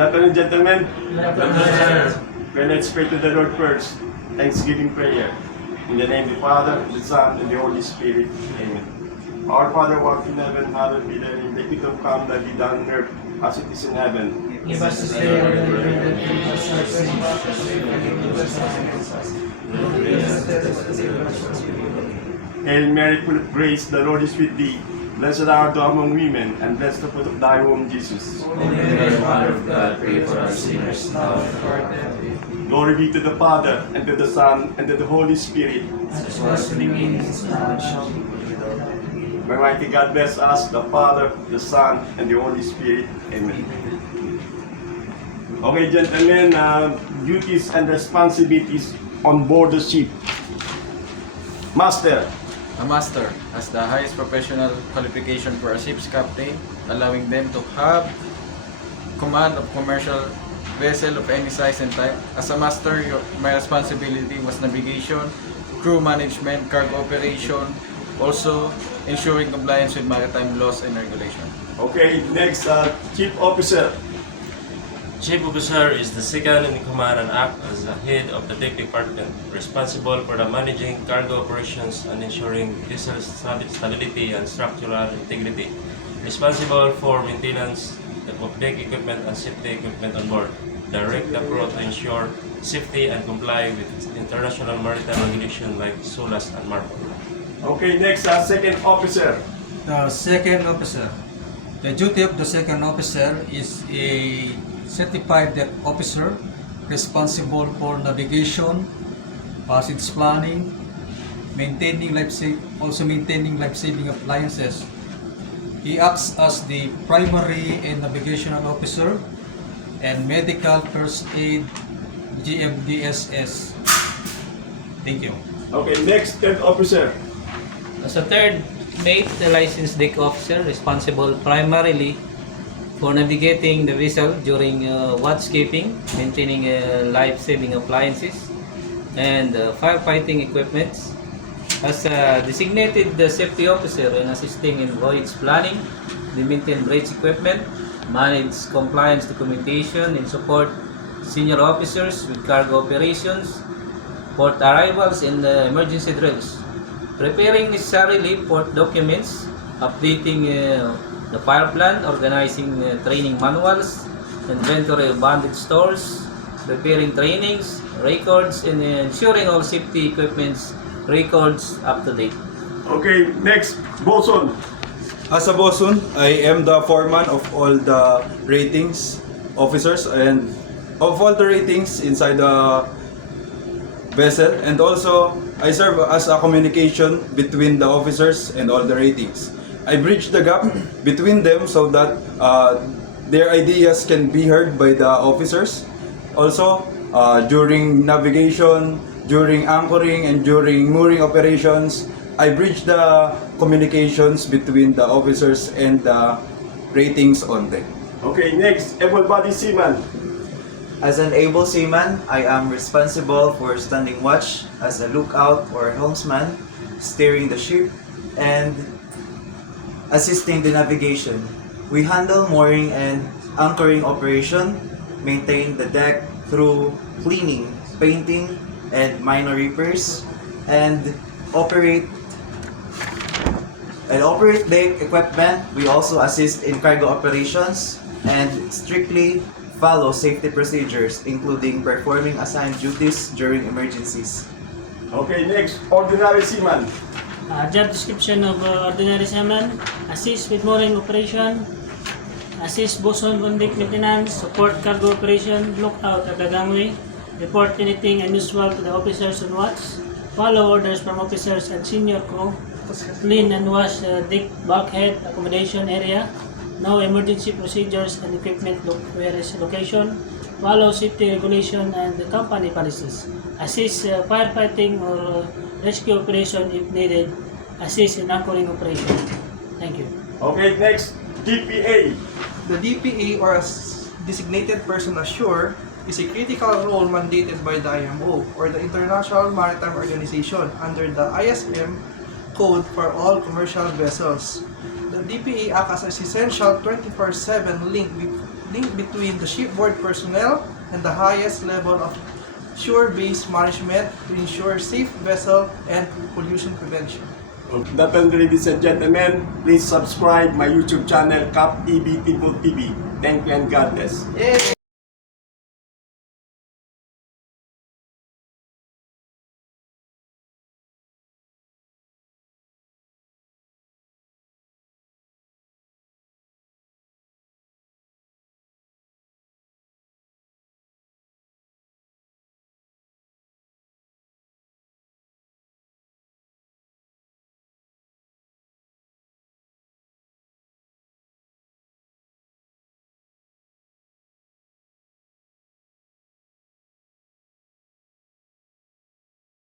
Good afternoon, gentlemen. Well, let's pray to the Lord first. Thanksgiving prayer. In the name of the Father, the Son, and the Holy Spirit. Amen. Our Father, who art in heaven, hallowed be thy name. Thy kingdom come, thy will be done on earth as it is in heaven. Give us this day our daily bread, and forgive us our sins, as we forgive those who sin against us. Don't lead us into temptation. Hail Mary, full of grace, the Lord is with thee. Blessed art thou among women, and blessed the fruit of thy womb, Jesus. Holy Mary, Mother of God, pray for us sinners, now and at our death. Glory be to the Father, and to the Son, and to the Holy Spirit. As it was in the beginning, is now, and shall be, without end. May mighty God bless us, the Father, the Son, and the Holy Spirit. Amen. Okay, gentlemen, duties and responsibilities on board the ship. Master. A master has the highest professional qualification for a ship's captain, allowing them to have command of commercial vessel of any size and type. As a master, my responsibility was navigation, crew management, cargo operation, also ensuring compliance with maritime laws and regulations. Okay, next, Chief Officer. Chief Officer is the second in command and act as the head of the deck department, responsible for the managing cargo operations and ensuring vessel stability and structural integrity, responsible for maintenance of deck equipment and safety equipment on board, direct the crew to ensure safety and comply with international maritime regulation like SOLAS and MARPOL. Okay, next, Second Officer. The second officer. The duty of the second officer is a certified deck officer responsible for navigation, passage planning, maintaining life-saving appliances. He acts as the primary and navigational officer and medical first aid GMDSS. Thank you. Okay, next, Third Officer. As a third mate, the licensed deck officer responsible primarily for navigating the vessel during watchkeeping, maintaining life-saving appliances, and firefighting equipment. As a designated safety officer and assisting in voyage planning, they maintain bridge equipment, manage compliance documentation, and support senior officers with cargo operations, port arrivals, and emergency drills. Preparing necessarily port documents, updating the fire plan, organizing training manuals, inventory of banded stores, preparing trainings, records, and ensuring all safety equipment's records up to date. Okay, next, Boson. As a bosun, I am the foreman of all the ratings officers and of all the ratings inside the vessel, and also I serve as a communication between the officers and all the ratings. I bridge the gap between them so that their ideas can be heard by the officers. Also, during navigation, during anchoring, and during mooring operations, I bridge the communications between the officers and the ratings on deck. Okay, next, able-bodied seaman. As an able seaman, I am responsible for standing watch as a lookout or helmsman, steering the ship, and assisting the navigation. We handle mooring and anchoring operation, maintain the deck through cleaning, painting, and minor repairs, and operate deck equipment. We also assist in cargo operations and strictly follow safety procedures, including performing assigned duties during emergencies. Okay, next, ordinary seaman. Job description of ordinary seaman: assist with mooring operation, assist bosun on deck maintenance, support cargo operation, look out at the gangway, report anything unusual to the officers on watch, follow orders from officers and senior crew, clean and wash deck bulkhead accommodation area, know emergency procedures and equipment location, follow safety regulation and the company policies, assist firefighting or rescue operation if needed, assist in anchoring operation. Thank you. Okay, next, DPA. The DPA, or as designated person ashore, is a critical role mandated by the IMO, or the International Maritime Organization, under the ISM code for all commercial vessels. The DPA acts as an essential 24/7 link link between the shipboard personnel and the highest level of shore-based management to ensure safe vessel and pollution prevention. That and ladies and gentlemen, please subscribe my YouTube channel, Cap EB Timbo TV. Thank you and God bless. Yay!